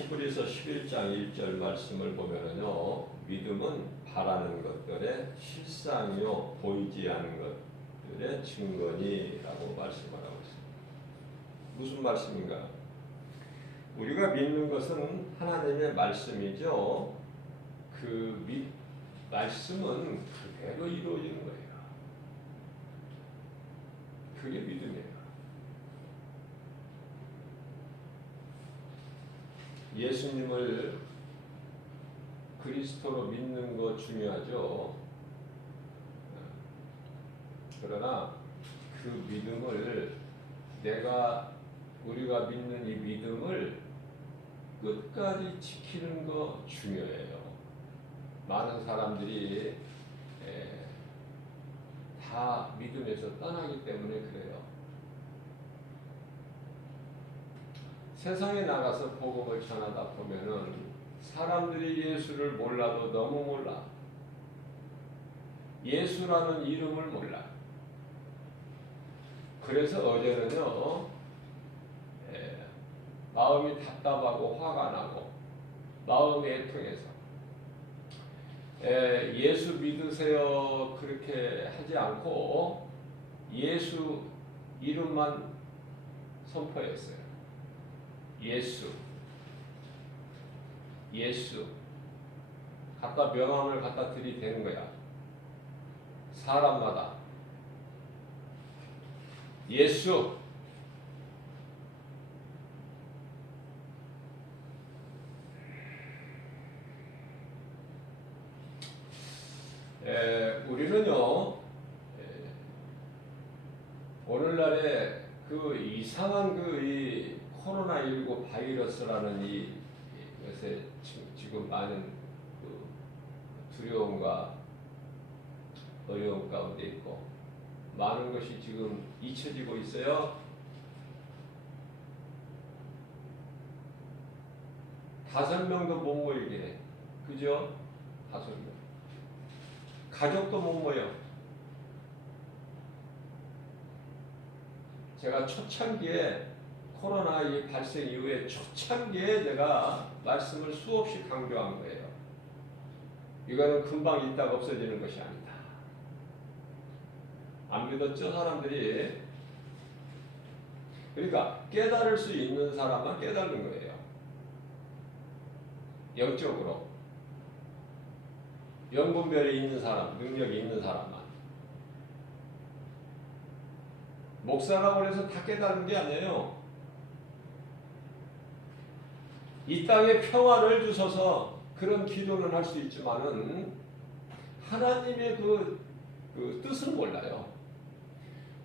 히브리서 11장 1절 말씀을 보면은요, 믿음은 바라는 것들의 실상이요 보이지 않는 것들의 증거니라고 말씀을 하고 있습니다. 무슨 말씀인가? 우리가 믿는 것은 하나님의 말씀이죠. 말씀은 그대로 이루어지는 거예요. 그게 믿음이에요. 예수님을 그리스도로 믿는 거 중요하죠. 그러나 그 믿음을 우리가 믿는 이 믿음을 끝까지 지키는 거 중요해요. 많은 사람들이 다 믿음에서 떠나기 때문에 그래요. 세상에 나가서 복음을 전하다 보면은 사람들이 예수를 몰라도 너무 몰라. 예수라는 이름을 몰라. 그래서 어제는요, 마음이 답답하고 화가 나고 마음이 애통해서 예수 믿으세요 그렇게 하지 않고 예수 이름만 선포했어요. 예수 갖다 명함을 갖다 들이대는 거야. 사람마다 예수. 우리는요, 오늘날에 그 이상한 이 코로나19 바이러스라는 이것에 지금 많은 그 두려움과 어려움 가운데 있고 많은 것이 지금 잊혀지고 있어요. 5명도 못 모이게 해. 그죠? 5명. 가족도 못 모여. 제가 초창기에 코로나 발생 이후에 초창기에 제가 말씀을 수없이 강조한 거예요. 이거는 금방 있다가 없어지는 것이 아니다. 안 믿었죠, 사람들이? 그러니까 깨달을 수 있는 사람만 깨달는 거예요. 영적으로. 영분별이 있는 사람, 능력이 있는 사람만. 목사라고 해서 다 깨닫는 게 아니에요. 이 땅에 평화를 주셔서 그런 기도는 할 수 있지만은 하나님의 그 뜻을 몰라요.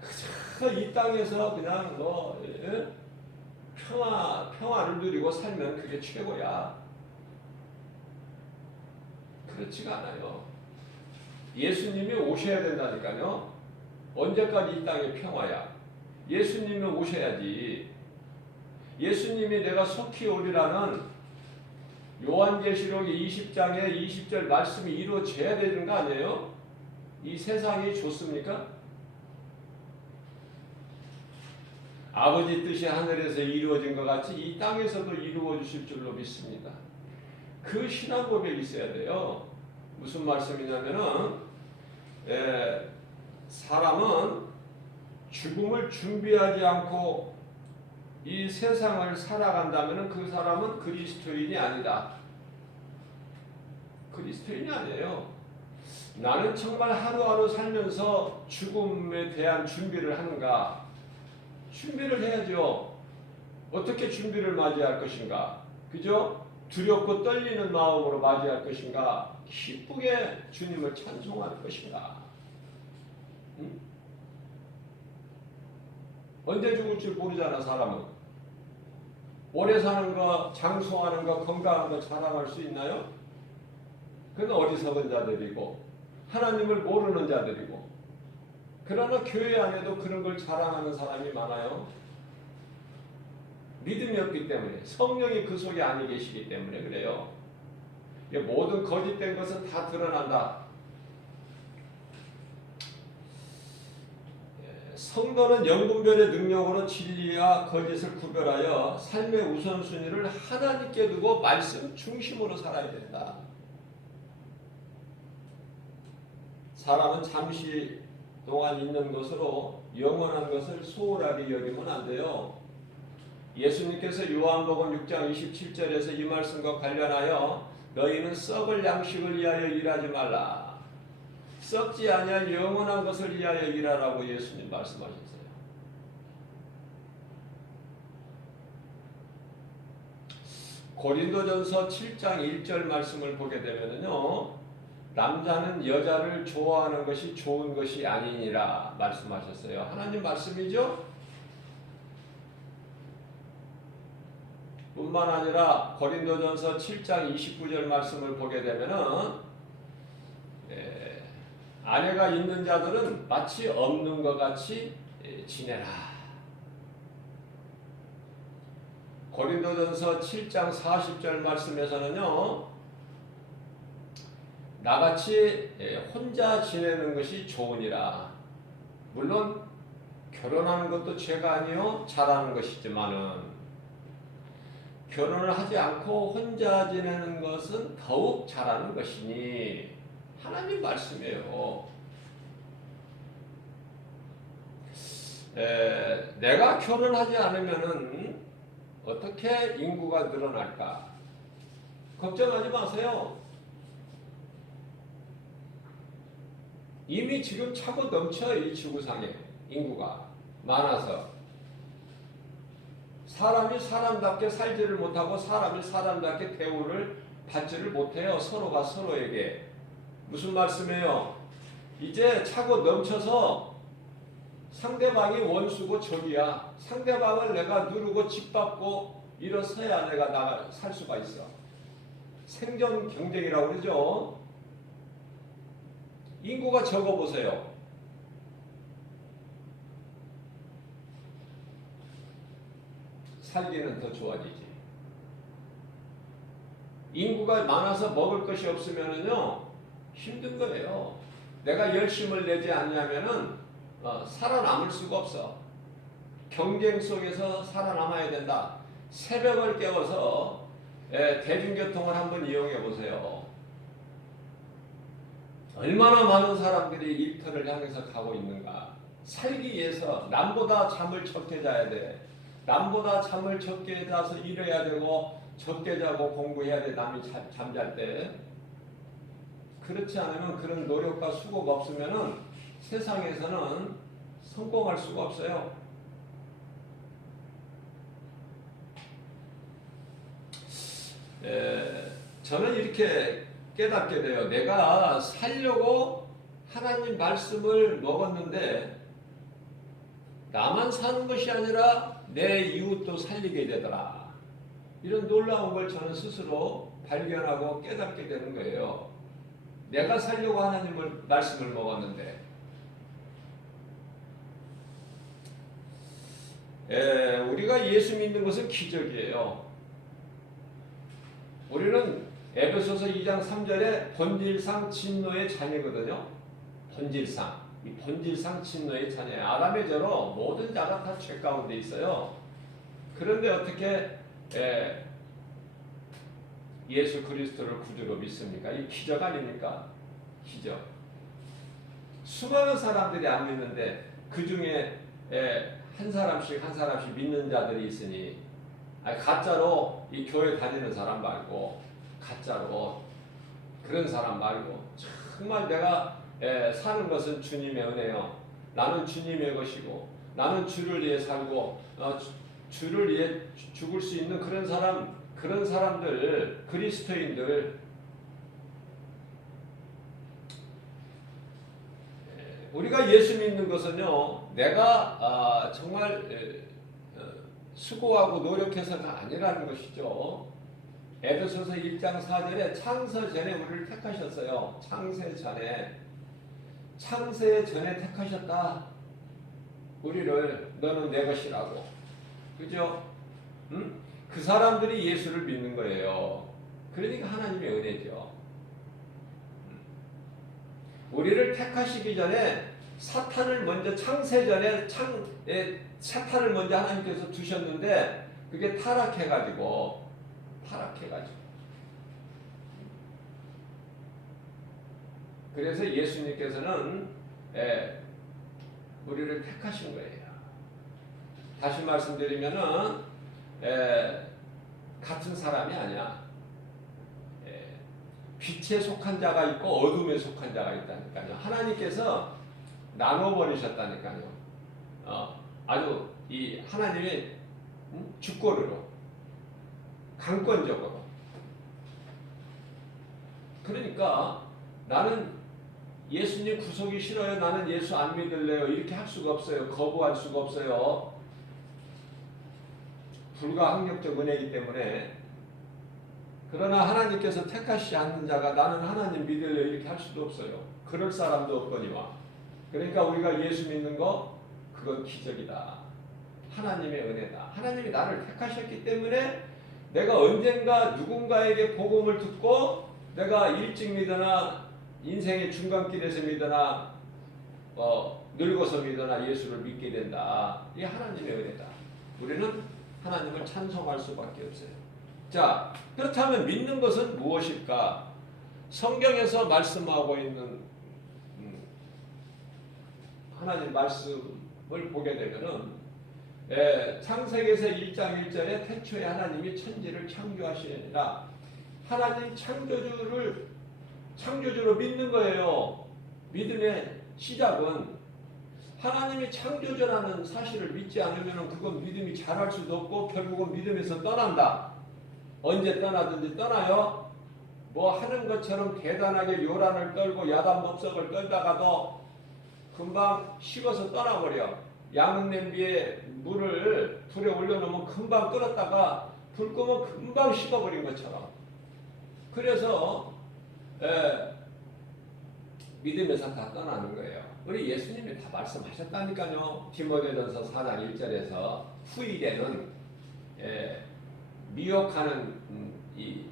그저 이 땅에서 그냥 평화를 누리고 살면 그게 최고야. 그렇지가 않아요. 예수님이 오셔야 된다니까요. 언제까지 이 땅에 평화야? 예수님이 오셔야지. 예수님이 내가 속히 오리라는 요한계시록 20장의 20절 말씀이 이루어져야 되는 거 아니에요? 이 세상이 좋습니까? 아버지 뜻이 하늘에서 이루어진 것 같이 이 땅에서도 이루어 주실 줄로 믿습니다. 그 신앙 고백이 있어야 돼요. 무슨 말씀이냐면은 사람은 죽음을 준비하지 않고 이 세상을 살아간다면 그 사람은 그리스도인이 아니다. 그리스도인이 아니에요. 나는 정말 하루하루 살면서 죽음에 대한 준비를 하는가? 준비를 해야죠. 어떻게 준비를 맞이할 것인가? 그죠? 두렵고 떨리는 마음으로 맞이할 것인가? 기쁘게 주님을 찬송할 것인가? 응? 언제 죽을지 모르잖아, 사람은. 오래 사는 거, 장수하는 거, 건강한 거 자랑할 수 있나요? 그건 어리석은 자들이고 하나님을 모르는 자들이고. 그러나 교회 안에도 그런 걸 자랑하는 사람이 많아요. 믿음이 없기 때문에, 성령이 그 속에 안에 계시기 때문에 그래요. 모든 거짓된 것은 다 드러난다. 성도는 영분별의 능력으로 진리와 거짓을 구별하여 삶의 우선순위를 하나님께 두고 말씀 중심으로 살아야 된다. 사람은 잠시 동안 있는 것으로 영원한 것을 소홀하게 여기면 안 돼요. 예수님께서 요한복음 6장 27절에서 이 말씀과 관련하여 너희는 썩을 양식을 위하여 일하지 말라. 썩지 아니할 영원한 것을 위하여 일하라고 예수님 말씀하셨어요. 고린도전서 7장 1절 말씀을 보게 되면요, 남자는 여자를 좋아하는 것이 좋은 것이 아니니라 말씀하셨어요. 하나님 말씀이죠. 뿐만 아니라 고린도전서 7장 29절 말씀을 보게 되면은 아내가 있는 자들은 마치 없는 것 같이 지내라. 고린도전서 7장 40절 말씀에서는요, 나같이 혼자 지내는 것이 좋으니라. 물론 결혼하는 것도 죄가 아니요 잘하는 것이지만은 결혼을 하지 않고 혼자 지내는 것은 더욱 잘하는 것이니 하나님 말씀이에요. 내가 결혼하지 않으면은 어떻게 인구가 늘어날까? 걱정하지 마세요. 이미 지금 차고 넘쳐요. 이 지구상에 인구가 많아서 사람이 사람답게 살지를 못하고 사람이 사람답게 대우를 받지를 못해요. 서로가 서로에게. 무슨 말씀이에요? 이제 차고 넘쳐서 상대방이 원수고 적이야. 상대방을 내가 누르고 짓밟고 일어서야 내가 살 수가 있어. 생존 경쟁이라고 그러죠. 인구가 적어보세요. 살기는 더 좋아지지. 인구가 많아서 먹을 것이 없으면은요 힘든 거예요. 내가 열심을 내지 않냐면은 살아남을 수가 없어. 경쟁 속에서 살아남아야 된다. 새벽을 깨워서 대중교통을 한번 이용해 보세요. 얼마나 많은 사람들이 일터를 향해서 가고 있는가. 살기 위해서 남보다 잠을 적게 자야 돼. 남보다 잠을 적게 자서 일해야 되고 적게 자고 공부해야 돼. 남이 잠잘 때. 그렇지 않으면 그런 노력과 수고가 없으면은 세상에서는 성공할 수가 없어요. 저는 이렇게 깨닫게 돼요. 내가 살려고 하나님 말씀을 먹었는데 나만 사는 것이 아니라 내 이웃도 살리게 되더라. 이런 놀라운 걸 저는 스스로 발견하고 깨닫게 되는 거예요. 내가 살려고 하나님을 말씀을 먹었는데 우리가 예수 믿는 것은 기적이에요. 우리는 에베소서 2장 3절에 본질상 진노의 자녀거든요. 본질상. 이 본질상 진노의 자녀예요. 아담의 죄로 모든 자가 다 죄 가운데 있어요. 그런데 어떻게 예수 그리스도를 구주로 믿습니까? 이 기적 아닙니까? 기적. 수많은 사람들이 안 믿는데 그 중에 한 사람씩 믿는 자들이 있으니 가짜로 이 교회 다니는 사람 말고 가짜로 그런 사람 말고 정말 내가 사는 것은 주님의 은혜요. 나는 주님의 것이고 나는 주를 위해 살고 주를 위해 죽을 수 있는 그런 사람들 그리스도인들 우리가 예수 믿는 것은요 내가 정말 수고하고 노력해서가 아니라는 것이죠. 에베소서 1장 4절에 창세 전에 우리를 택하셨어요. 창세 전에 택하셨다. 우리를 너는 내 것이라고. 그죠? 응? 그 사람들이 예수를 믿는 거예요. 그러니까 하나님의 은혜죠. 우리를 택하시기 전에 사탄을 먼저 창세전에 사탄을 먼저 하나님께서 두셨는데 그게 타락해가지고 그래서 예수님께서는 우리를 택하신 거예요. 다시 말씀드리면은 같은 사람이 아니야. 빛에 속한 자가 있고 어둠에 속한 자가 있다니까요. 하나님께서 나눠버리셨다니까요. 아주 이 하나님의 주권으로 강권적으로. 그러니까 나는 예수님 구속이 싫어요. 나는 예수 안 믿을래요. 이렇게 할 수가 없어요. 거부할 수가 없어요. 불가항력적 은혜이기 때문에. 그러나 하나님께서 택하시지 않는 자가 나는 하나님 믿을래요. 이렇게 할 수도 없어요. 그럴 사람도 없거니와. 그러니까 우리가 예수 믿는 거 그건 기적이다. 하나님의 은혜다. 하나님이 나를 택하셨기 때문에 내가 언젠가 누군가에게 복음을 듣고 내가 일찍 믿으나 인생의 중간길에서 믿으나 늙어서 믿으나 예수를 믿게 된다. 이게 하나님의 은혜다. 우리는 하나님을 찬송할 수밖에 없어요. 자, 그렇다면 믿는 것은 무엇일까? 성경에서 말씀하고 있는 하나님 말씀을 보게 되면은 창세기에서 1장 1절에 태초에 하나님이 천지를 창조하시니라. 하나님 창조주로 믿는 거예요. 믿음의 시작은 하나님이 창조주라는 사실을 믿지 않으면 그건 믿음이 자랄 수도 없고 결국은 믿음에서 떠난다. 언제 떠나든지 떠나요. 뭐 하는 것처럼 대단하게 요란을 떨고 야단법석을 떨다가도 금방 식어서 떠나버려. 양은 냄비에 물을 불에 올려놓으면 금방 끓었다가 불 끄면 금방 식어버린 것처럼. 그래서 믿음에서 다 떠나는 거예요. 우리 예수님이 다 말씀하셨다니까요. 디모데전서 4장 1절에서 후일에는 미혹하는 이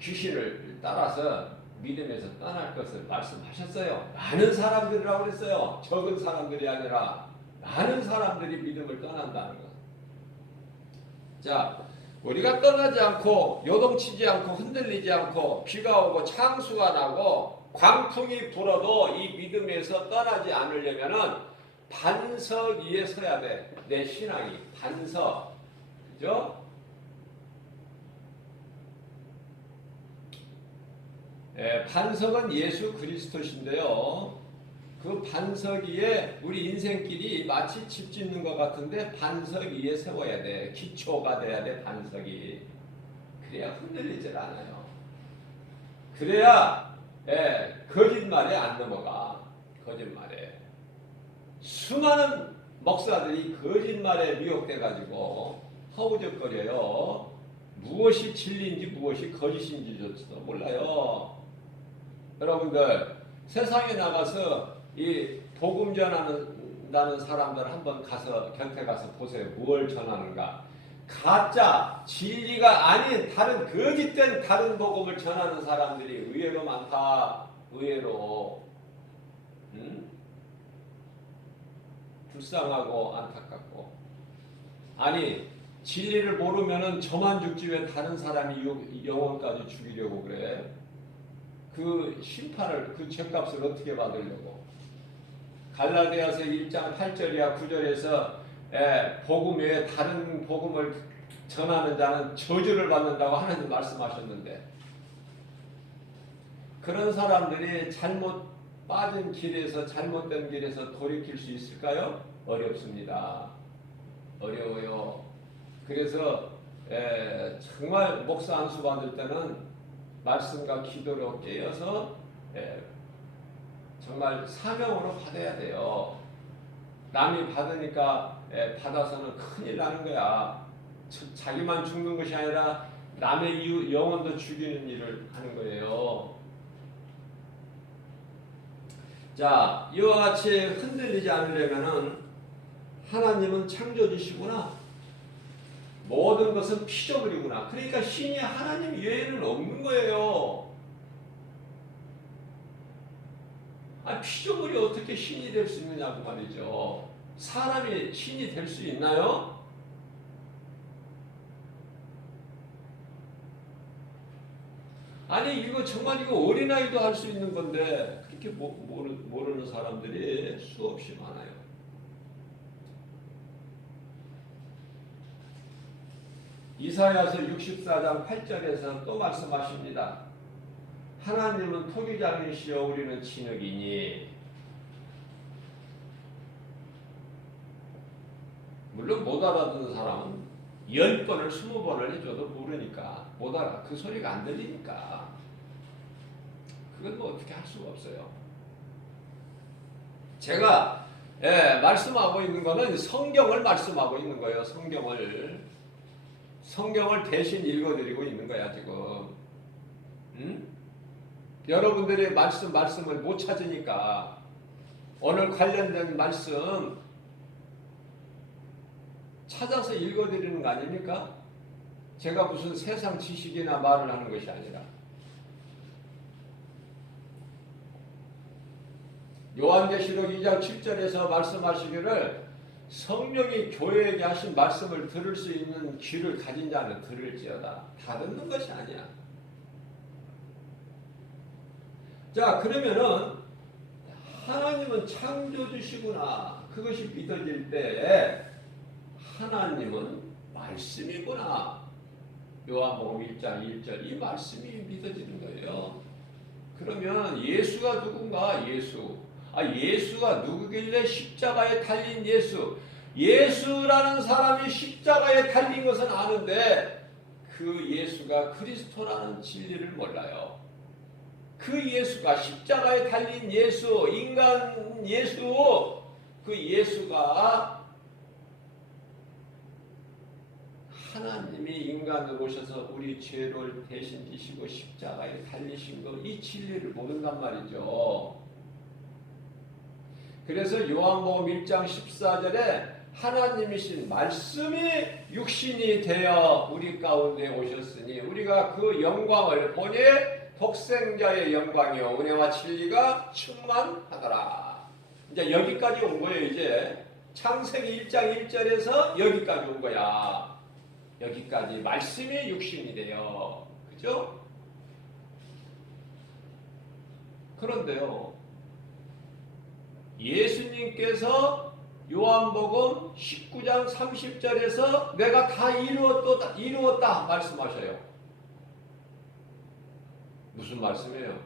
귀신을 따라서 믿음에서 떠날 것을 말씀하셨어요. 많은 사람들이라고 그랬어요. 적은 사람들이 아니라 많은 사람들이 믿음을 떠난다는 것. 자, 우리가 떠나지 않고 요동치지 않고 흔들리지 않고 비가 오고 창수가 나고 광풍이 불어도 이 믿음에서 떠나지 않으려면은 반석 위에 서야 돼. 내 신앙이 반석. 그죠? 반석은 예수 그리스도신데요. 그 반석 위에 우리 인생길이 마치 집 짓는 것 같은데 반석 위에 세워야 돼. 기초가 돼야 돼. 반석이. 그래야 흔들리질 않아요. 그래야 거짓말에 안 넘어가. 거짓말에. 수많은 목사들이 거짓말에 미혹돼가지고 허우적거려요. 무엇이 진리인지 무엇이 거짓인지조차도 몰라요. 여러분들 세상에 나가서 이 복음 전하는 사람들 한번 가서 곁에 가서 보세요. 무엇을 전하는가? 가짜 진리가 아닌 다른 거짓된 다른 복음을 전하는 사람들이 의외로 많다. 의외로 불쌍하고 안타깝고. 아니 진리를 모르면은 저만 죽지 왜 다른 사람이 영혼까지 죽이려고 그래? 그 심판을 그 죄값을 어떻게 받으려고? 갈라디아서 1장 8절이야 9절에서 복음 외에 다른 복음을 전하는 자는 저주를 받는다고 하나님 말씀하셨는데 그런 사람들이 잘못 빠진 길에서 잘못된 길에서 돌이킬 수 있을까요? 어렵습니다. 어려워요. 그래서 정말 목사 안수 받을 때는 말씀과 기도로 깨어서 정말 사명으로 받아야 돼요. 남이 받으니까 받아서는 큰일 나는 거야. 자기만 죽는 것이 아니라 남의 영혼도 죽이는 일을 하는 거예요. 자, 이와 같이 흔들리지 않으려면은 하나님은 창조주시구나. 모든 것은 피조물이구나. 그러니까 신이 하나님 외에는 없는 거예요. 피조물이 어떻게 신이 될 수 있느냐고 말이죠. 사람이 신이 될 수 있나요? 아니 이거 정말 이거 어린아이도 할 수 있는 건데 그렇게 모르는 사람들이 수없이 많아요. 이사야서 64장 8절에서 또 말씀하십니다. 하나님은 토기장이시여 우리는 진흙이니. 물론 못 알아듣는 사람은 10번을 20번을 해줘도 모르니까 못 알아. 그 소리가 안 들리니까 그건 뭐 어떻게 할 수가 없어요. 제가 말씀하고 있는 거는 성경을 말씀하고 있는 거예요. 성경을 대신 읽어드리고 있는 거야 지금. 응? 여러분들이 말씀을 못 찾으니까 오늘 관련된 말씀 찾아서 읽어드리는 거 아닙니까? 제가 무슨 세상 지식이나 말을 하는 것이 아니라. 요한계시록 2장 7절에서 말씀하시기를 성령이 교회에게 하신 말씀을 들을 수 있는 귀를 가진 자는 들을지어다. 다 듣는 것이 아니야. 자, 그러면은 하나님은 창조주시구나. 그것이 믿어질 때 하나님은 말씀이구나. 요한복음 1장 1절 이 말씀이 믿어지는 거예요. 그러면 예수가 누군가? 예수가 누구길래 십자가에 달린 예수. 예수라는 사람이 십자가에 달린 것은 아는데 그 예수가 그리스도라는 진리를 몰라요. 그 예수가 십자가에 달린 예수, 인간 예수, 그 예수가 하나님이 인간으로 오셔서 우리 죄를 대신 지시고 십자가에 달리신 거, 이 진리를 모른단 말이죠. 그래서 요한복음 1장 14절에 하나님이신 말씀이 육신이 되어 우리 가운데 오셨으니 우리가 그 영광을 보니 독생자의 영광이요 은혜와 진리가 충만하더라. 이제 여기까지 온 거예요. 이제 창세기 1장 1절에서 여기까지 온 거야. 여기까지 말씀이 육신이 돼요. 그죠? 그런데요, 예수님께서 요한복음 19장 30절에서 내가 다 이루었다 말씀하셔요. 무슨 말씀이에요?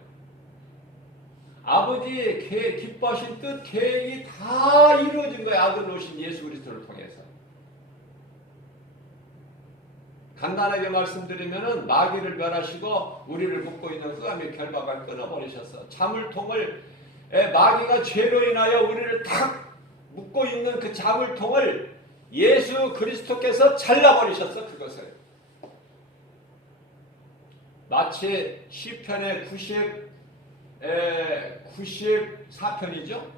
아버지의 기뻐하신 뜻, 계획이 다 이루어진 거예요. 아들 오신 예수 그리스도를 통해서. 간단하게 말씀드리면은 마귀를 멸하시고 우리를 묶고 있는 흑암의 결박을 끊어버리셨어. 자물통을 마귀가 죄로 인하여 우리를 탁 묶고 있는 그 자물통을 예수 그리스도께서 잘라버리셨어. 그것을 마치 시편의 94편이죠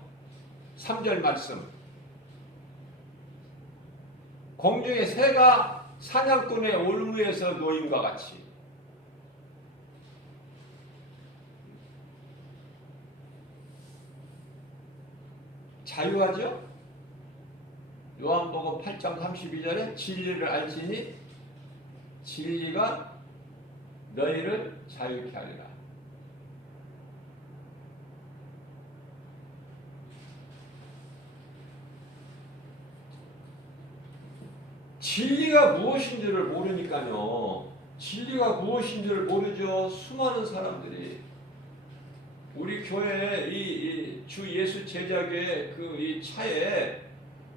3절 말씀. 공중의 새가 사냥꾼의 올무에서 노임과 같이 자유하죠? 요한복음 8장 32절에 진리를 알지니 진리가 너희를 자유케 하리라. 진리가 무엇인지를 모르니까요. 진리가 무엇인지를 모르죠. 수많은 사람들이 우리 교회 이 주 예수 제자교회 그 이 차에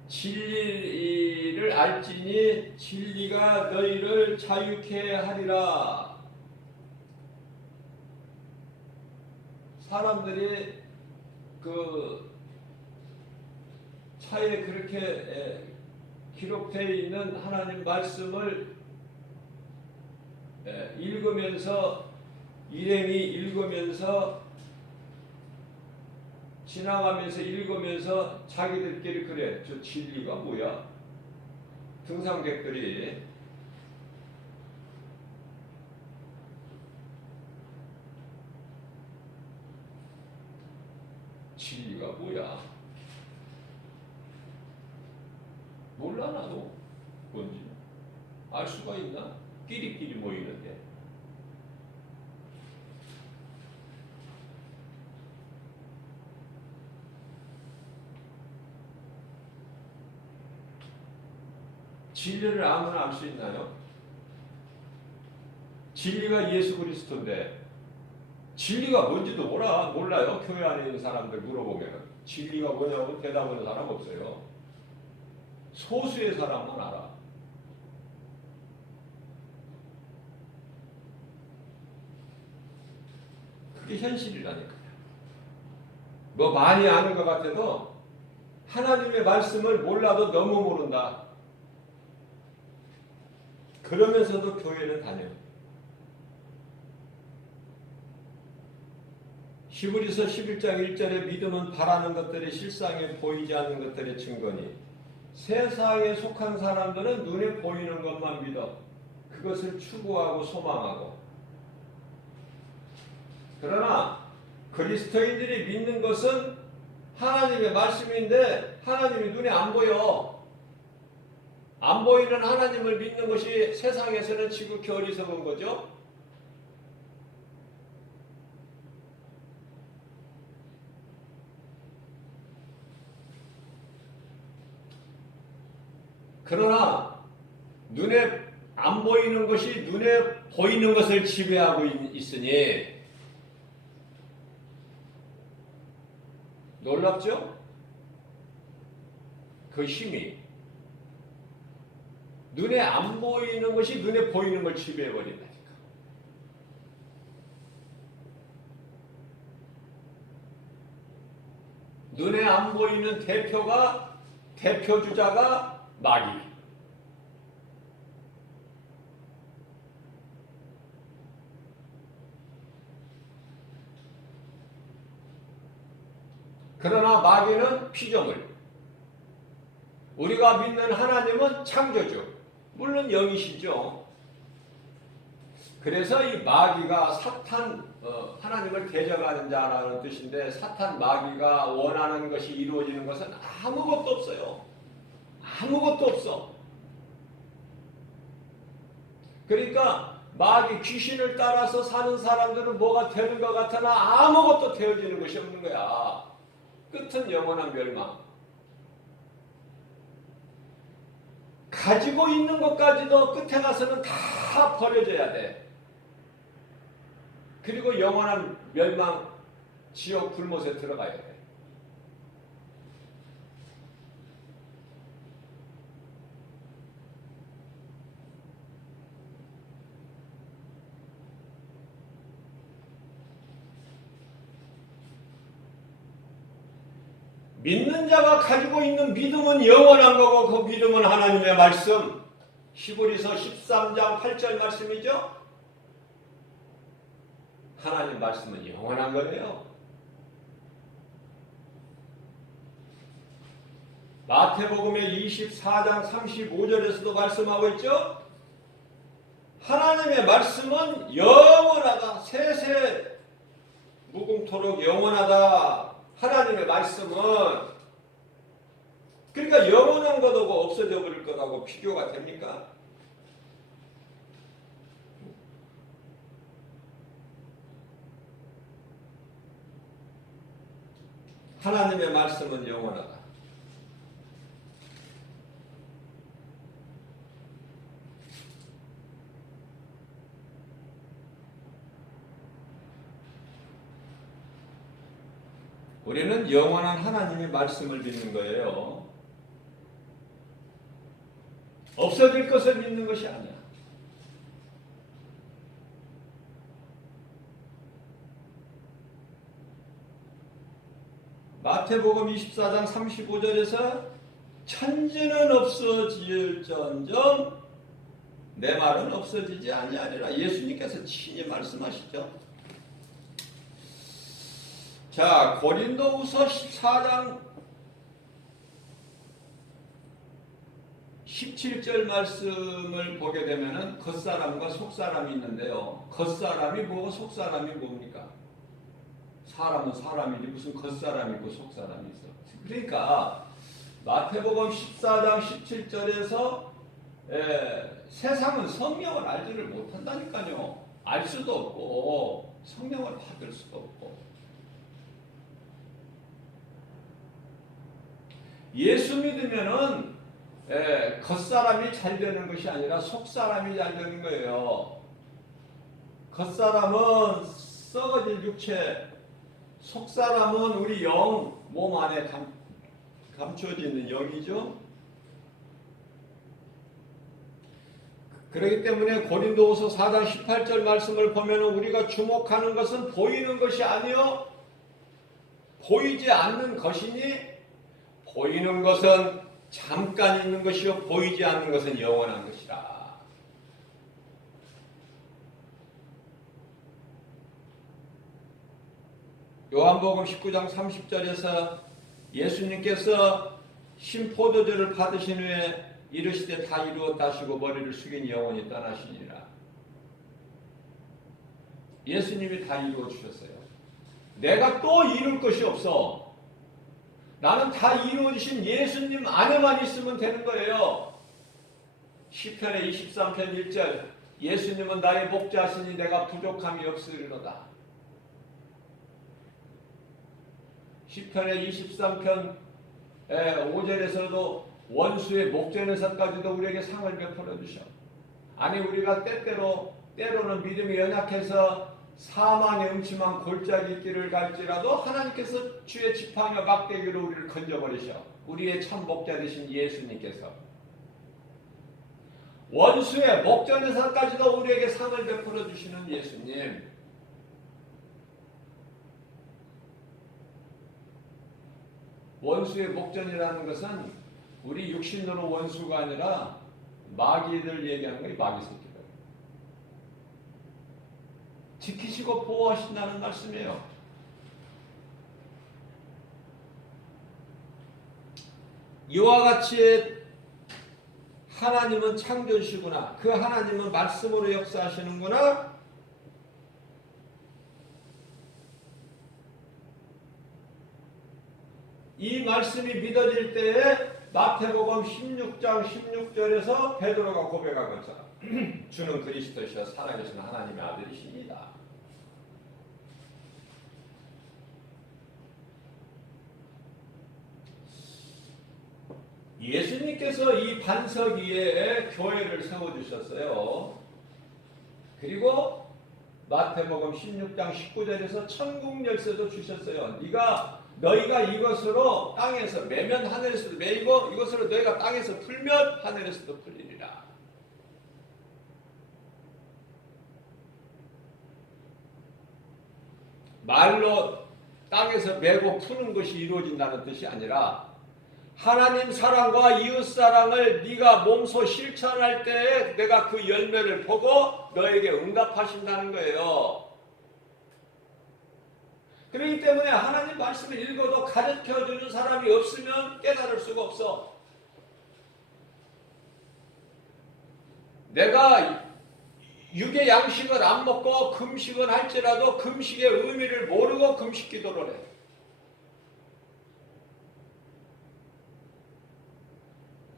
진리를 알지니 진리가 너희를 자유케 하리라. 사람들이 그 차에 그렇게 기록되어 있는 하나님 말씀을 읽으면서 일행이 읽으면서 지나가면서 읽으면서 자기들끼리 그래 저 진리가 뭐야? 등산객들이 진리가 뭐야? 몰라 나도 뭔지 알 수가 있나? 끼리끼리 모이는데. 진리를 아무나 알 수 있나요? 진리가 예수 그리스도인데 진리가 뭔지도 몰라요. 교회 안에 있는 사람들 물어보면 진리가 뭐냐고 대답하는 사람 없어요. 소수의 사람만 알아. 그게 현실이라니까요. 뭐 많이 아는 것 같아도 하나님의 말씀을 몰라도 너무 모른다. 그러면서도 교회는 다녀. 히브리서 11장 1절에 믿음은 바라는 것들이 실상에 보이지 않는 것들의 증거니 세상에 속한 사람들은 눈에 보이는 것만 믿어 그것을 추구하고 소망하고 그러나 그리스도인들이 믿는 것은 하나님의 말씀인데 하나님이 눈에 안 보여. 안 보이는 하나님을 믿는 것이 세상에서는 지극히 어리석은 거죠. 그러나 눈에 안 보이는 것이 눈에 보이는 것을 지배하고 있으니 놀랍죠? 그 힘이 눈에 안 보이는 것이 눈에 보이는 걸 지배해버린다니까. 눈에 안 보이는 대표 주자가 마귀. 그러나 마귀는 피조물. 우리가 믿는 하나님은 창조주. 물론 영이시죠. 그래서 이 마귀가 사탄, 하나님을 대적하는 자라는 뜻인데 사탄 마귀가 원하는 것이 이루어지는 것은 아무것도 없어요. 아무것도 없어. 그러니까 마귀 귀신을 따라서 사는 사람들은 뭐가 되는 것 같으나 아무것도 되어지는 것이 없는 거야. 끝은 영원한 멸망. 가지고 있는 것까지도 끝에 가서는 다 버려져야 돼. 그리고 영원한 멸망 지옥 불못에 들어가야 돼. 믿는 자가 가지고 있는 믿음은 영원한 거고 그 믿음은 하나님의 말씀. 히브리서 13장 8절 말씀이죠. 하나님 말씀은 영원한 거예요. 마태복음의 24장 35절에서도 말씀하고 있죠. 하나님의 말씀은 영원하다. 세세 무궁토록 영원하다. 하나님의 말씀은 그러니까 영원한 것하고 없어져 버릴 것하고 비교가 됩니까? 하나님의 말씀은 영원하다. 우리는 영원한 하나님의 말씀을 믿는 거예요. 없어질 것을 믿는 것이 아니야. 마태복음 24장 35절에서 천지는 없어질전정 내 말은 없어지지 아니하리라. 예수님께서 친히 말씀하시죠. 자, 고린도후서 14장 17절 말씀을 보게 되면은 겉사람과 속사람이 있는데요. 겉사람이 뭐고 속사람이 뭡니까? 사람은 사람이지 무슨 겉사람이 있고 속사람이 있어. 그러니까 마태복음 14장 17절에서 세상은 성령을 알지를 못한다니까요. 알 수도 없고 성령을 받을 수도 없고. 예수 믿으면은 겉사람이 잘 되는 것이 아니라 속사람이 잘 되는 거예요. 겉사람은 썩어질 육체, 속사람은 우리 영, 몸 안에 감춰져 있는 영이죠. 그렇기 때문에 고린도후서 4장 18절 말씀을 보면 우리가 주목하는 것은 보이는 것이 아니요 보이지 않는 것이니 보이는 것은 잠깐 있는 것이요 보이지 않는 것은 영원한 것이라. 요한복음 19장 30절에서 예수님께서 신포도주를 받으신 후에 이르시되 다 이루었다 하시고 머리를 숙인 영혼이 떠나시니라. 예수님이 다 이루어 주셨어요. 내가 또 이룰 것이 없어. 나는 다 이루어 주신 예수님 안에만 있으면 되는 거예요. 시편의 23편 1절 예수님은 나의 목자시니 내가 부족함이 없으리로다. 시편의 23편 5절에서도 원수의 목전에서까지도 우리에게 상을 베풀어 주셔. 아니 우리가 때로는 믿음이 연약해서 사망의 음침한 골짜기 길을 갈지라도 하나님께서 주의 지팡이와 막대기로 우리를 건져버리셔. 우리의 참 목자 되신 예수님께서 원수의 목전에서까지도 우리에게 상을 베풀어 주시는 예수님. 원수의 목전이라는 것은 우리 육신으로 원수가 아니라 마귀들 얘기하는 거예요. 마귀 새끼들. 지키시고 보호하신다는 말씀이에요. 이와 같이 하나님은 창조주시구나. 그 하나님은 말씀으로 역사하시는구나. 이 말씀이 믿어질 때에 마태복음 16장 16절에서 베드로가 고백한 것처럼 주는 그리스도시여 살아계신 하나님의 아들이십니다. 예수님께서 이 반석 위에 교회를 세워주셨어요. 그리고 마태복음 16장 19절에서 천국 열쇠도 주셨어요. 너희가 이것으로 땅에서 매면 하늘에서도 매이고 이것으로 너희가 땅에서 풀면 하늘에서도 풀리리라. 말로 땅에서 매고 푸는 것이 이루어진다는 뜻이 아니라 하나님 사랑과 이웃 사랑을 네가 몸소 실천할 때에 내가 그 열매를 보고 너에게 응답하신다는 거예요. 그렇기 때문에 하나님 말씀을 읽어도 가르쳐주는 사람이 없으면 깨달을 수가 없어. 내가 육의 양식을 안 먹고 금식은 할지라도 금식의 의미를 모르고 금식 기도를 해.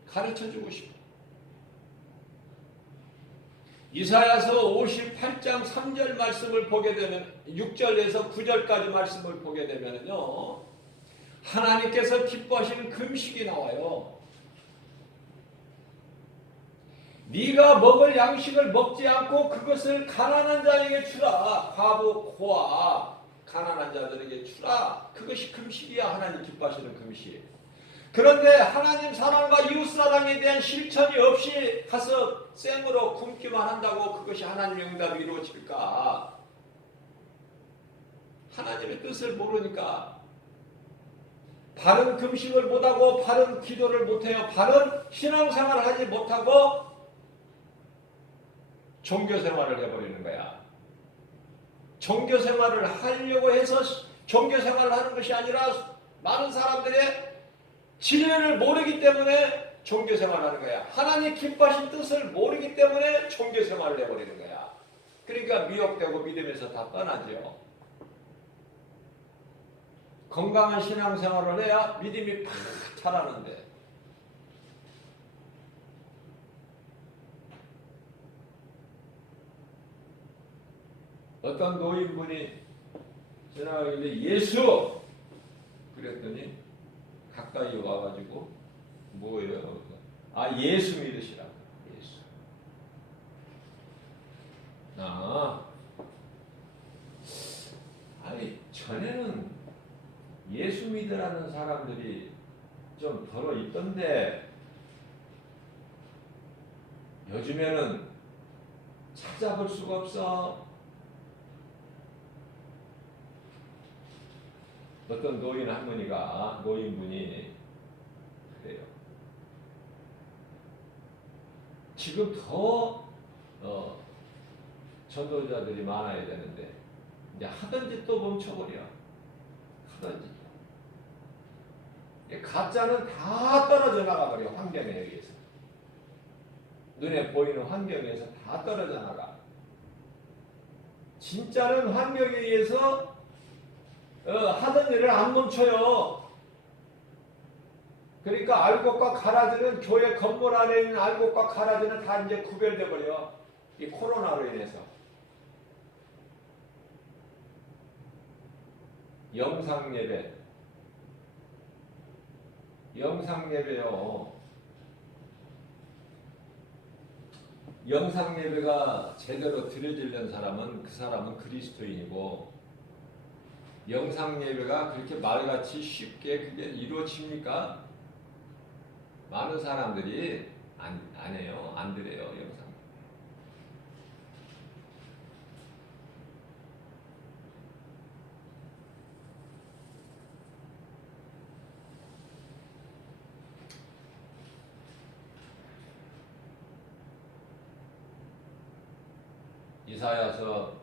가르쳐주고 싶어. 이사야서 58장 3절 말씀을 보게 되면 6절에서 9절까지 말씀을 보게 되면요 하나님께서 기뻐하시는 금식이 나와요. 네가 먹을 양식을 먹지 않고 그것을 가난한 자에게 주라. 과부 고아 가난한 자들에게 주라. 그것이 금식이야. 하나님 기뻐하시는 금식. 그런데 하나님 사랑과 이웃 사랑에 대한 실천이 없이 가서 생으로 굶기만 한다고 그것이 하나님의 응답이 이루어질까? 하나님의 뜻을 모르니까 바른 금식을 못하고 바른 기도를 못해요. 바른 신앙생활을 하지 못하고 종교생활을 해버리는 거야. 종교생활을 하려고 해서 종교생활을 하는 것이 아니라 많은 사람들의 진리를 모르기 때문에 종교생활을 하는 거야. 하나님 기뻐하신 뜻을 모르기 때문에 종교생활을 해버리는 거야. 그러니까 미혹되고 믿음에서 다 떠나죠. 건강한 신앙생활을 해야 믿음이 팍 자라는데 어떤 노인분이 지나가길래 예수! 그랬더니 가까이 와가지고 뭐예요? 아, 예수 믿으시라고. 예수. 아니 전에는 예수 믿으라는 사람들이 좀 덜어 있던데 요즘에는 찾아볼 수가 없어. 어떤 노인분이 그래요. 지금 더 전도자들이 많아야 되는데 이제 하던 짓도 멈춰버려. 하던 짓. 가짜는 다 떨어져 나가버려. 환경에 의해서. 눈에 보이는 환경에서 다 떨어져 나가. 진짜는 환경에 의해서 하던 일을 안 멈춰요. 그러니까 알곡과 가라지는 교회 건물 안에 있는 알곡과 가라지는 다 이제 구별돼 버려. 이 코로나로 인해서. 영상예배요. 영상예배가 제대로 드려지는 사람은 그 사람은 그리스도인이고 영상예배가 그렇게 말같이 쉽게 그게 이루어집니까? 많은 사람들이 안 해요. 안 드려요. 영상. 이사야서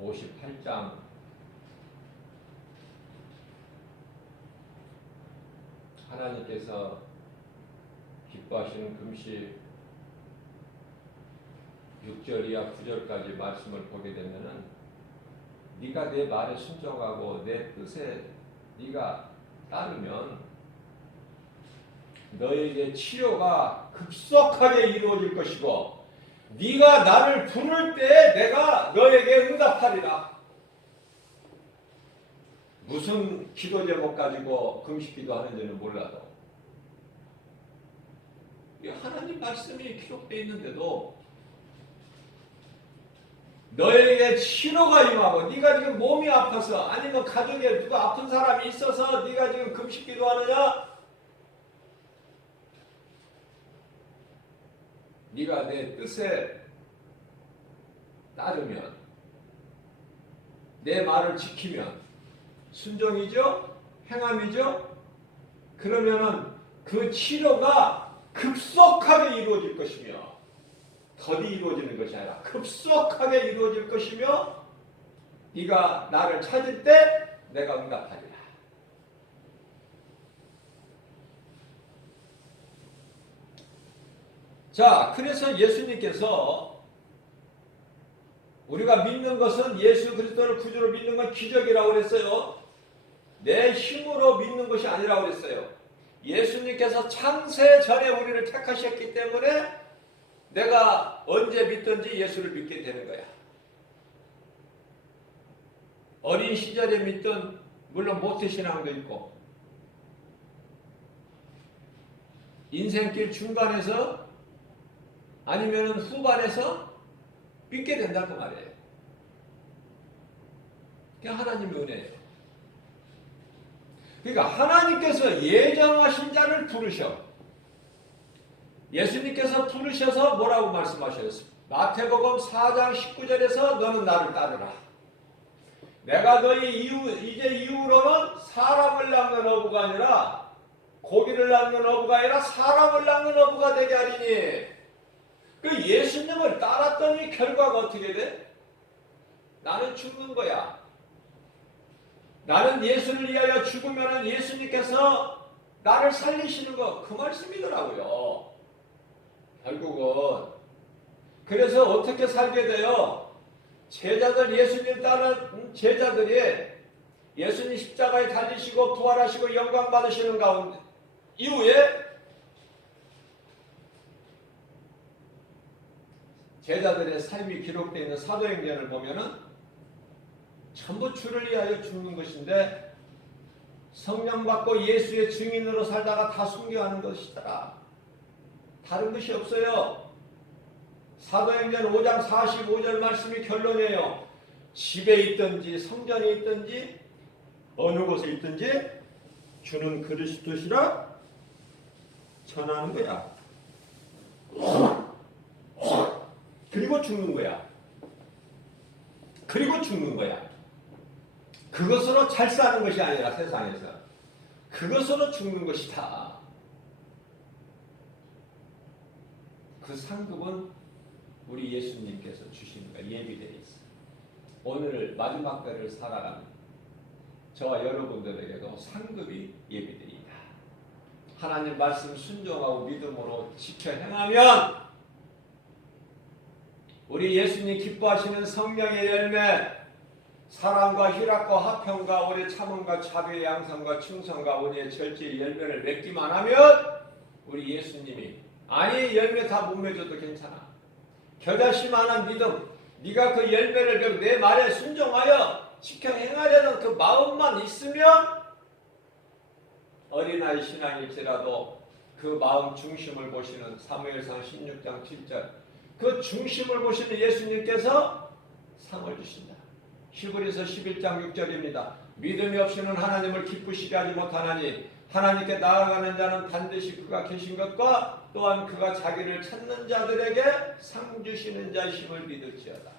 58장 하나님께서 기뻐하시는 금식 6절 이하 9절까지 말씀을 보게 되면은 네가 내 말에 순종하고 내 뜻에 네가 따르면 너에게 치료가 급속하게 이루어질 것이고 네가 나를 부를 때 내가 너에게 응답하리라. 무슨 기도 제목 가지고 금식 기도하는지는 몰라도 하나님 말씀이 기록되어 있는데도 너에게 치료가 임하고 네가 지금 몸이 아파서 아니면 가족에 누가 아픈 사람이 있어서 네가 지금 금식 기도하느냐? 네가 내 뜻에 따르면 내 말을 지키면 순종이죠? 행함이죠? 그러면은 그 치료가 급속하게 이루어질 것이며 더디 이루어지는 것이 아니라 급속하게 이루어질 것이며 네가 나를 찾을 때 내가 응답하리라. 자, 그래서 예수님께서 우리가 믿는 것은 예수 그리스도를 구주로 믿는 건 기적이라고 그랬어요. 내 힘으로 믿는 것이 아니라고 그랬어요. 예수님께서 창세 전에 우리를 택하셨기 때문에 내가 언제 믿든지 예수를 믿게 되는 거야. 어린 시절에 믿던 물론 모태신앙도 있고 인생길 중간에서 아니면 후반에서 믿게 된다고 말이에요. 그게 하나님의 은혜예요. 그러니까 하나님께서 예정하신 자를 부르셔. 예수님께서 부르셔서 뭐라고 말씀하셨어요? 마태복음 4장 19절에서 너는 나를 따르라. 내가 너희 이제 이후로는 사람을 낳는 어부가 아니라 고기를 낳는 어부가 아니라 사람을 낳는 어부가 되게 하리니. 그 예수님을 따랐더니 결과가 어떻게 돼? 나는 죽는 거야. 나는 예수를 위하여 죽으면 예수님께서 나를 살리시는 거 그 말씀이더라고요. 결국은 그래서 어떻게 살게 돼요? 제자들 예수님 따른 제자들이 예수님 십자가에 달리시고 부활하시고 영광 받으시는 가운데 이후에 제자들의 삶이 기록되어 있는 사도행전을 보면은 전부 주를 위하여 죽는 것인데 성령 받고 예수의 증인으로 살다가 다 순교하는 것이더라. 다른 것이 없어요. 사도행전 5장 45절 말씀이 결론이에요. 집에 있든지 성전에 있든지 어느 곳에 있든지 주는 그리스도시라 전하는 거야. 그리고 죽는 거야. 그리고 죽는 거야. 그것으로 잘 사는 것이 아니라 세상에서 그것으로 죽는 것이다. 그 상급은 우리 예수님께서 주시는 거야. 예비되어 있어. 오늘 마지막 때를 살아가는 저와 여러분들에게도 상급이 예비되어 있다. 하나님 말씀 순종하고 믿음으로 지켜 행하면 우리 예수님 기뻐하시는 성령의 열매, 사랑과 희락과 화평과 오래 참음과 자비의 양성과 충성과 온유의 절제의 열매를 맺기만 하면 우리 예수님이 아니 열매 다 못 맺어도 괜찮아. 겨자씨만한 믿음, 네가 그 열매를 내 말에 순종하여 지켜 행하려는 그 마음만 있으면 어린아이 신앙일지라도 그 마음 중심을 보시는 사무엘상 16장 7절 그 중심을 보시는 예수님께서 상을 주신다. 히브리서 11장 6절입니다. 믿음이 없이는 하나님을 기쁘시게 하지 못하나니 하나님께 나아가는 자는 반드시 그가 계신 것과 또한 그가 자기를 찾는 자들에게 상 주시는 자이심을 믿을지어다.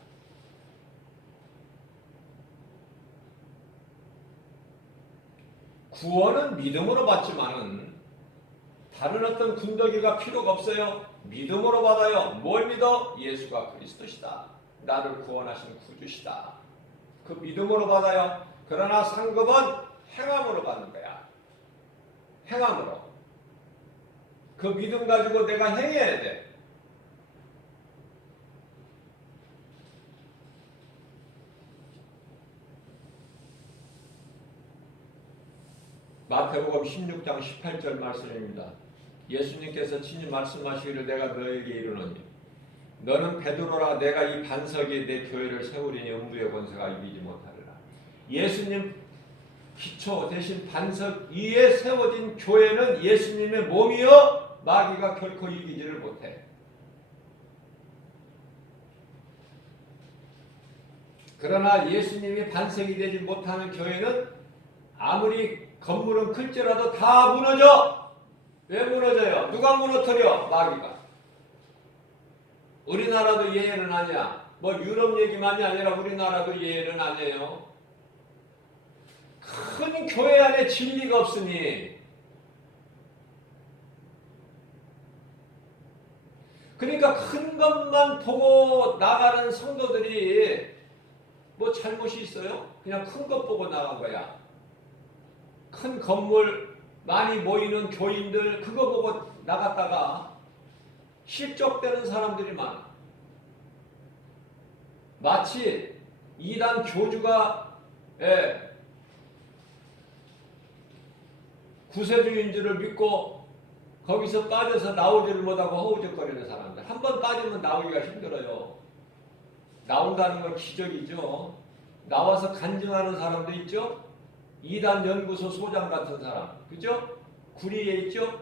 구원은 믿음으로 받지만은 다른 어떤 군더기가 필요가 없어요. 믿음으로 받아요. 뭘 믿어? 예수가 그리스도시다. 나를 구원하신 구주시다. 그 믿음으로 받아요. 그러나 상급은 행함으로 받는 거야. 행함으로. 그 믿음 가지고 내가 행해야 돼. 마태복음 16장 18절 말씀입니다. 예수님께서 친히 말씀하시기를 내가 너에게 이르노니 너는 베드로라 내가 이 반석에 내 교회를 세우리니 음부의 권세가 이기지 못하리라. 예수님 기초 대신 반석 위에 세워진 교회는 예수님의 몸이요 마귀가 결코 이기지를 못해. 그러나 예수님이 반석이 되지 못하는 교회는 아무리 건물은 클지라도 다 무너져. 왜 무너져요? 누가 무너뜨려? 마귀가. 우리나라도 예외는 아니야. 뭐 유럽 얘기만이 아니라 우리나라도 예외는 아니에요. 큰 교회 안에 진리가 없으니 그러니까 큰 것만 보고 나가는 성도들이 뭐 잘못이 있어요? 그냥 큰 것 보고 나간 거야. 큰 건물 많이 모이는 교인들 그거 보고 나갔다가 실족되는 사람들이 많아. 마치 이단 교주가 구세주인 줄을 믿고 거기서 빠져서 나오지를 못하고 허우적거리는 사람들. 한 번 빠지면 나오기가 힘들어요. 나온다는 건 기적이죠. 나와서 간증하는 사람도 있죠. 이단 연구소 소장 같은 사람, 그죠? 구리에 있죠.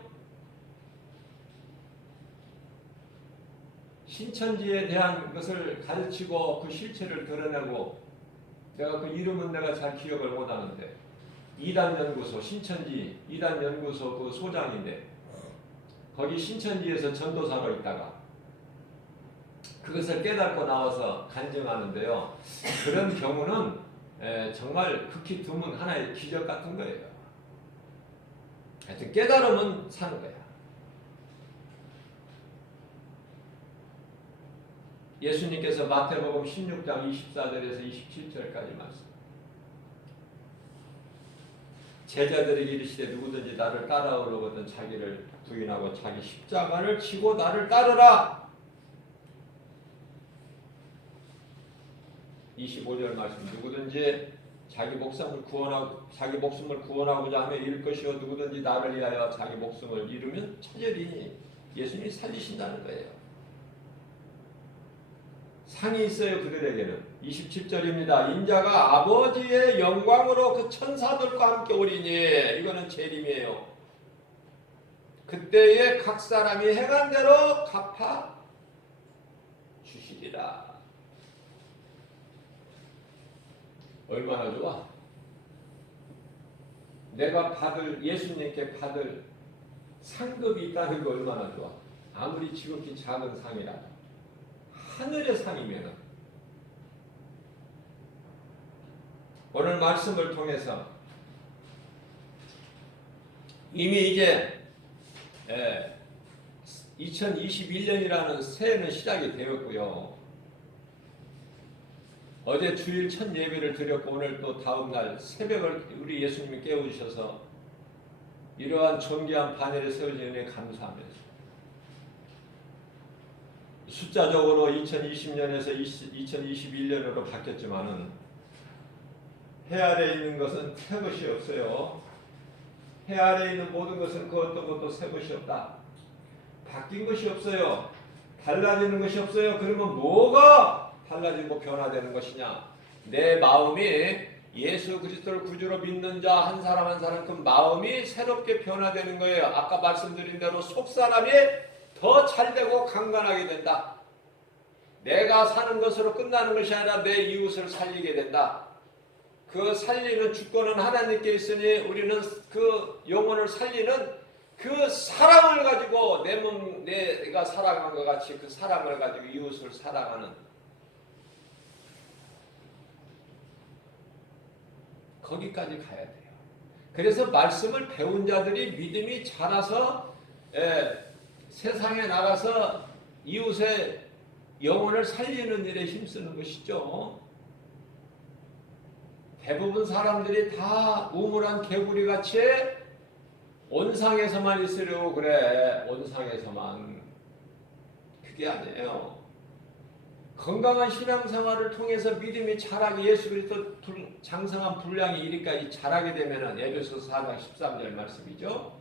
신천지에 대한 것을 가르치고 그 실체를 드러내고 내가 그 이름은 내가 잘 기억을 못하는데 이단 연구소 신천지 이단 연구소 그 소장인데 거기 신천지에서 전도사로 있다가 그것을 깨닫고 나와서 간증하는데요. 그런 경우는 정말 극히 드문 하나의 기적 같은 거예요. 하여튼 깨달으면 사는 거야. 예수님께서 마태복음 16장 24절에서 27절까지 말씀. 제자들에게 이르시되 누구든지 나를 따라오려거든 자기를 부인하고 자기 십자가를 지고 나를 따르라. 25절 말씀. 누구든지 자기 목숨을 구원하고자 하며 잃을 것이요 누구든지 나를 위하여 자기 목숨을 잃으면 차절이 예수님이 살리신다는 거예요. 상이 있어요. 그들에게는 27절입니다. 인자가 아버지의 영광으로 그 천사들과 함께 오리니, 이거는 재림이에요. 그때에 각 사람이 행한 대로 갚아 주시리라. 얼마나 좋아? 내가 예수님께 받을 상급이 있다는 거 얼마나 좋아? 아무리 지극히 작은 상이라도 하늘의 상이면은. 오늘 말씀을 통해서 이미 이제 2021년이라는 새해는 시작이 되었고요. 어제 주일 첫 예배를 드렸고 오늘 또 다음날 새벽을 우리 예수님이 깨우셔서 이러한 존귀한 반열에 세워진 은혜에 감사하면서 숫자적으로 2020년에서 2021년으로 바뀌었지만은 해 아래에 있는 것은 새 것이 없어요. 해 아래에 있는 모든 것은 그 어떤 것도 새 것이 없다. 바뀐 것이 없어요. 달라지는 것이 없어요. 그러면 뭐가 달라지고 변화되는 것이냐? 내 마음이 예수 그리스도를 구주로 믿는 자 한 사람 한 사람 그 마음이 새롭게 변화되는 거예요. 아까 말씀드린 대로 속사람이 더 잘되고 강건하게 된다. 내가 사는 것으로 끝나는 것이 아니라 내 이웃을 살리게 된다. 그 살리는 주권은 하나님께 있으니 우리는 그 영혼을 살리는 그 사랑을 가지고 내가 사랑한 것 같이 그 사랑을 가지고 이웃을 사랑하는, 거기까지 가야 돼요. 그래서 말씀을 배운 자들이 믿음이 자라서 세상에 나가서 이웃의 영혼을 살리는 일에 힘쓰는 것이죠. 대부분 사람들이 다 우물한 개구리같이 온상에서만 있으려고 그래. 온상에서만. 그게 아니에요. 건강한 신앙생활을 통해서 믿음이 자라게 예수 그리스도 장성한 분량이 이리까지 자라게 되면은 에베소서 4장 13절 말씀이죠.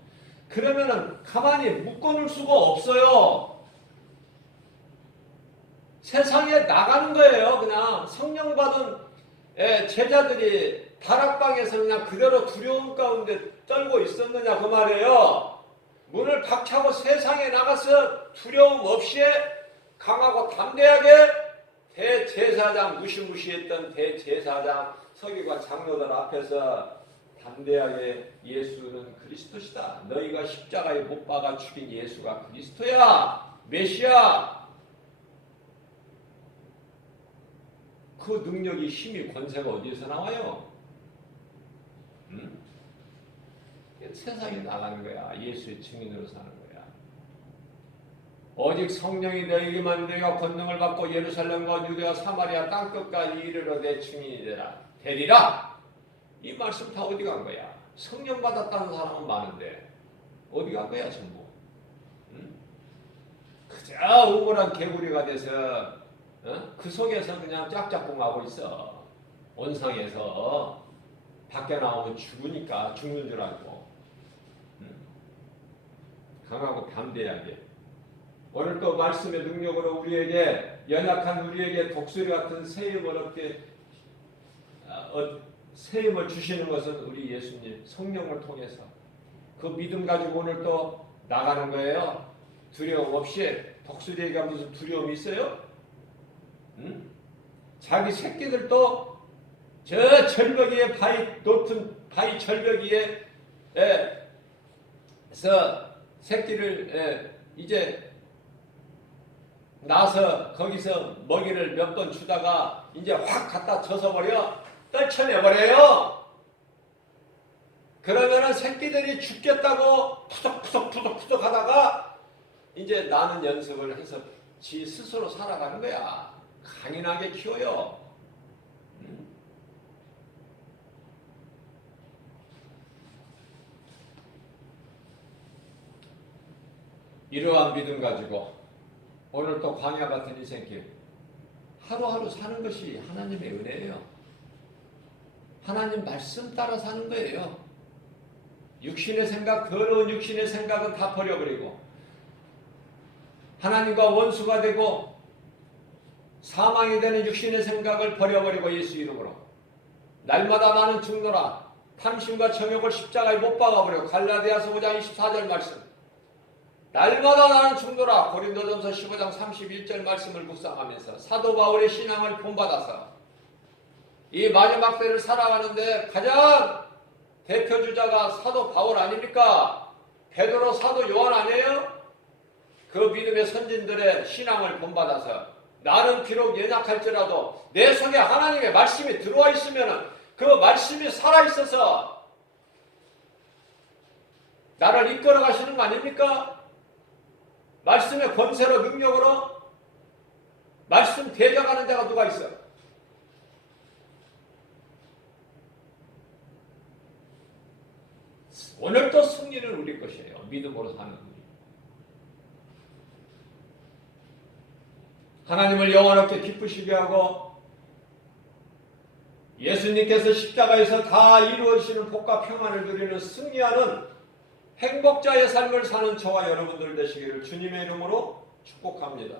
그러면은 가만히 묶어놓을 수가 없어요. 세상에 나가는 거예요. 그냥 성령 받은 제자들이 다락방에서 그냥 그대로 두려움 가운데 떨고 있었느냐 그 말이에요. 문을 박차고 세상에 나가서 두려움 없이 강하고 담대하게 대제사장, 무시무시했던 대제사장 서기관 장로들 앞에서 담대하게 예수는 그리스도시다. 너희가 십자가에 못 박아 죽인 예수가 그리스도야. 메시아. 그 능력이, 힘이, 권세가 어디에서 나와요? 세상에 나가는 거야. 예수의 증인으로 사는 거야. 오직 성령이 너희에게만 내가 권능을 받고 예루살렘과 유대와 사마리아 땅끝까지 이르러 내 증인이 되리라. 이 말씀 다 어디 간 거야? 성령 받았다는 사람은 많은데 어디 간 거야 전부? 그저 우물한 개구리가 돼서 그 속에서 그냥 짝짝꿍하고 있어. 온상에서 밖에 나오면 죽으니까 죽는 줄 알고. 강하고 담대하게. 오늘 또 말씀의 능력으로 우리에게, 연약한 우리에게 독수리 같은 세임을 얻게 세임을 주시는 것은 우리 예수님 성령을 통해서 그 믿음 가지고 오늘 또 나가는 거예요. 두려움 없이. 독수리가 무슨 두려움이 있어요? 자기 새끼들도 저 절벽 위에 높은 바위 절벽 위에서 새끼를 이제 나서 거기서 먹이를 몇 번 주다가 이제 확 갖다 젖어버려. 떨쳐내버려요. 그러면은 새끼들이 죽겠다고 푸석푸석 하다가 이제 나는 연습을 해서 지 스스로 살아가는 거야. 강인하게 키워요. 이러한 믿음 가지고 오늘 또 광야 같은 인생길 하루하루 사는 것이 하나님의 은혜예요. 하나님 말씀 따라 사는 거예요. 육신의 생각, 더러운 육신의 생각은 다 버려버리고 하나님과 원수가 되고 사망이 되는 육신의 생각을 버려버리고 예수 이름으로 날마다 나는 죽노라. 탐심과 정욕을 십자가에 못 박아버리고 갈라디아서 5장 24절 말씀 날마다 나는 죽노라. 고린도전서 15장 31절 말씀을 묵상하면서 사도 바울의 신앙을 본받아서 이 마지막 때를 살아가는데 가장 대표주자가 사도 바울 아닙니까? 베드로, 사도 요한 아니에요? 그 믿음의 선진들의 신앙을 본받아서 나는 비록 연약할지라도 내 속에 하나님의 말씀이 들어와 있으면 그 말씀이 살아있어서 나를 이끌어 가시는 거 아닙니까? 말씀의 권세로 능력으로 말씀 대적하는 자가 누가 있어요? 오늘도 승리는 우리 것이에요. 믿음으로 사는 우리. 하나님을 영원하게 기쁘시게 하고 예수님께서 십자가에서 다 이루어지시는 복과 평안을 누리는 승리하는 행복자의 삶을 사는 저와 여러분들 되시기를 주님의 이름으로 축복합니다.